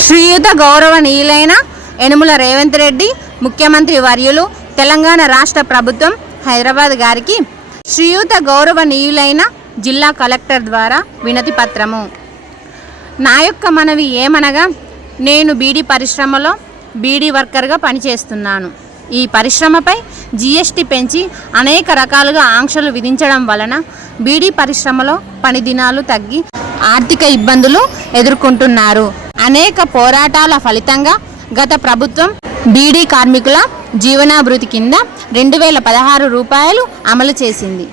శ్రీయుత గౌరవనీయులైన యనుమల రేవంత్ రెడ్డి ముఖ్యమంత్రి వర్యులు తెలంగాణ రాష్ట్ర ప్రభుత్వం హైదరాబాద్ గారికి శ్రీయుత గౌరవనీయులైన జిల్లా కలెక్టర్ ద్వారా వినతి పత్రము. నా యొక్క మనవి ఏమనగా, నేను బీడీ పరిశ్రమలో బీడీ వర్కర్గా పనిచేస్తున్నాను. ఈ పరిశ్రమపై జీఎస్టీ పెంచి అనేక రకాలుగా ఆంక్షలు విధించడం వలన బీడీ పరిశ్రమలో పని దినాలు తగ్గి ఆర్థిక ఇబ్బందులు ఎదుర్కొంటున్నారు. అనేక పోరాటాల ఫలితంగా గత ప్రభుత్వం బీడీ కార్మికుల జీవనాభృతి కింద 2016 రూపాయలు అమలు చేసింది.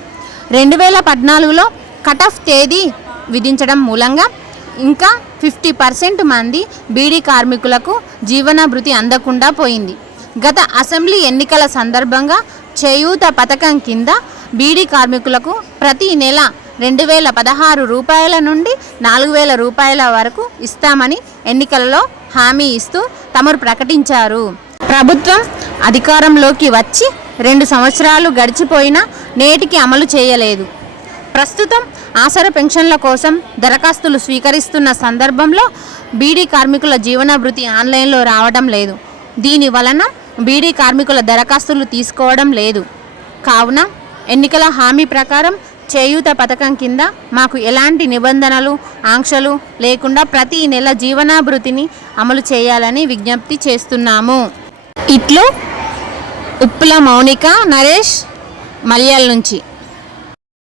2014లో కట్ ఆఫ్ తేదీ విధించడం మూలంగా ఇంకా 50% మంది బీడీ కార్మికులకు జీవనాభృతి అందకుండా పోయింది. గత అసెంబ్లీ ఎన్నికల సందర్భంగా చేయూత పథకం కింద బీడీ కార్మికులకు ప్రతి నెల 2016 రూపాయల నుండి 4000 రూపాయల వరకు ఇస్తామని ఎన్నికలలో హామీ ఇస్తూ తమరు ప్రకటించారు. ప్రభుత్వం అధికారంలోకి వచ్చి 2 సంవత్సరాలు గడిచిపోయినా నేటికి అమలు చేయలేదు. ప్రస్తుతం ఆసరా పెన్షన్ల కోసం దరఖాస్తులు స్వీకరిస్తున్న సందర్భంలో బీడీ కార్మికుల జీవనాభృతి ఆన్లైన్లో రావడం లేదు. దీని వలన బీడీ కార్మికుల దరఖాస్తులు తీసుకోవడం లేదు. కావున ఎన్నికల హామీ ప్రకారం చేయూత పథకం కింద మాకు ఎలాంటి నిబంధనలు ఆంక్షలు లేకుండా ప్రతి నెల జీవనాభృతిని అమలు చేయాలని విజ్ఞప్తి చేస్తున్నాము. ఇట్లు ఉప్పుల మౌనిక నరేష్ మల్యాల నుంచి.